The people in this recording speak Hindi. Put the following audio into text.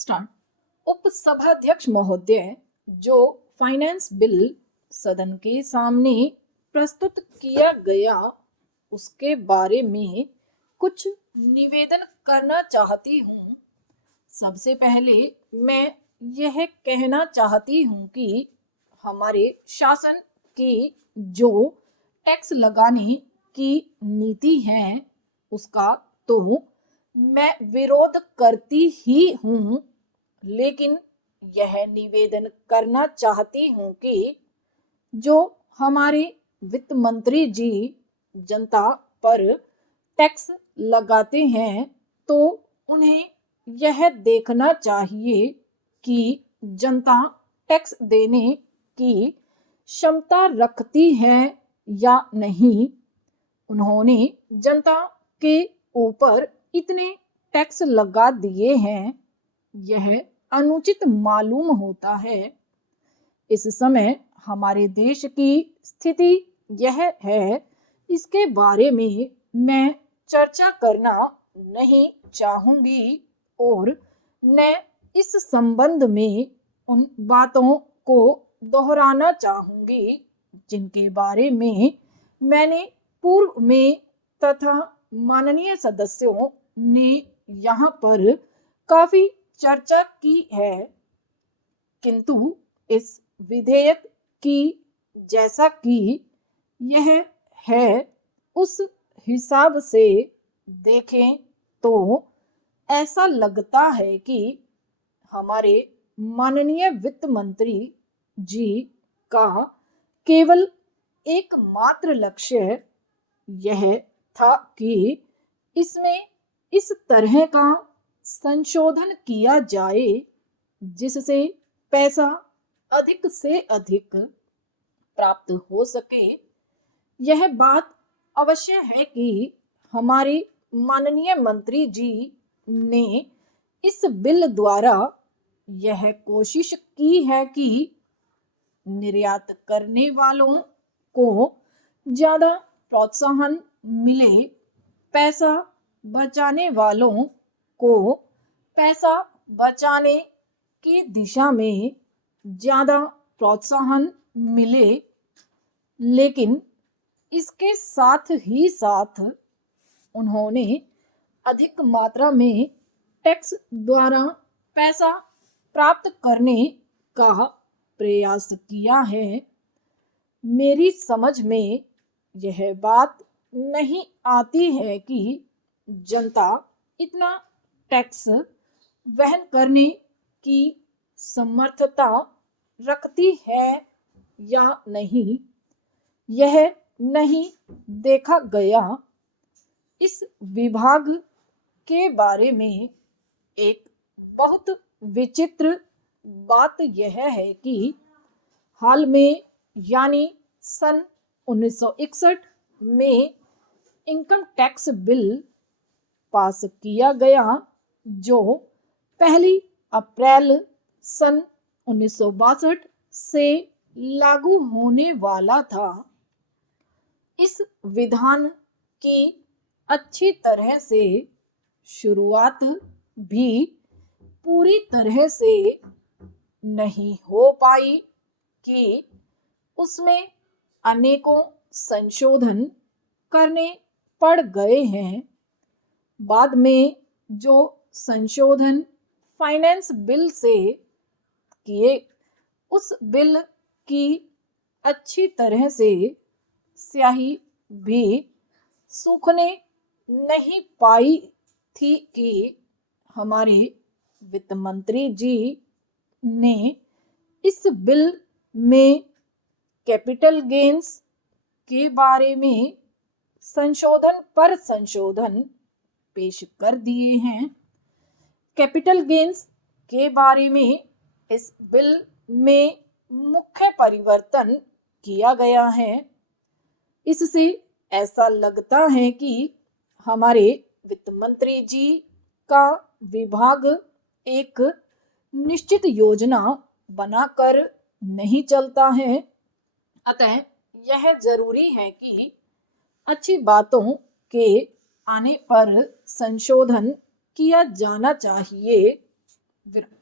स्टार्ट। उपसभाध्यक्ष महोदय, जो फाइनेंस बिल सदन के सामने प्रस्तुत किया गया उसके बारे में कुछ निवेदन करना चाहती हूँ। सबसे पहले मैं यह कहना चाहती हूँ कि हमारे शासन की जो टैक्स लगाने की नीति है उसका तो मैं विरोध करती ही हूँ, लेकिन यह निवेदन करना चाहती हूँ कि जो हमारे वित्त मंत्री जी जनता पर टैक्स लगाते हैं तो उन्हें यह देखना चाहिए कि जनता टैक्स देने की क्षमता रखती है या नहीं। उन्होंने जनता के ऊपर इतने टैक्स लगा दिए हैं, यह अनुचित मालूम होता है। इस समय हमारे देश की स्थिति यह है, इसके बारे में मैं चर्चा करना नहीं चाहूंगी और न इस संबंध में उन बातों को दोहराना चाहूंगी जिनके बारे में मैंने पूर्व में तथा माननीय सदस्यों ने यहाँ पर काफी चर्चा की है। किंतु इस विधेयक की जैसा कि यह है उस हिसाब से देखें तो ऐसा लगता है कि हमारे माननीय वित्त मंत्री जी का केवल एकमात्र लक्ष्य यह था कि इसमें इस तरह का संशोधन किया जाए जिससे पैसा अधिक से अधिक प्राप्त हो सके। यह बात अवश्य है कि हमारे माननीय मंत्री जी ने इस बिल द्वारा यह कोशिश की है कि निर्यात करने वालों को ज्यादा प्रोत्साहन मिले, पैसा बचाने वालों को पैसा बचाने की दिशा में ज्यादा प्रोत्साहन मिले, लेकिन इसके साथ ही साथ उन्होंने अधिक मात्रा में टैक्स द्वारा पैसा प्राप्त करने का प्रयास किया है। मेरी समझ में यह बात नहीं आती है कि जनता इतना टैक्स वहन करने की समर्थता रखती है या नहीं, यह नहीं देखा गया। इस विभाग के बारे में एक बहुत विचित्र बात यह है कि हाल में यानी सन 1961 में इनकम टैक्स बिल पास किया गया जो 1 अप्रैल सन 1962 से लागू होने वाला था। इस विधान की अच्छी तरह से शुरुआत भी पूरी तरह से नहीं हो पाई कि उसमें अनेकों संशोधन करने पड़ गए हैं। बाद में जो संशोधन फाइनेंस बिल से किए, उस बिल की अच्छी तरह से स्याही भी सूखने नहीं पाई थी कि हमारे वित्त मंत्री जी ने इस बिल में कैपिटल गेन्स के बारे में संशोधन पर संशोधन पेश कर दिए हैं। कैपिटल गेन्स के बारे में इस बिल में मुख्य परिवर्तन किया गया है। इससे ऐसा लगता है कि हमारे वित्त मंत्री जी का विभाग एक निश्चित योजना बनाकर नहीं चलता है। अतः यह जरूरी है कि अच्छी बातों के आने पर संशोधन किया जाना चाहिए। विराम।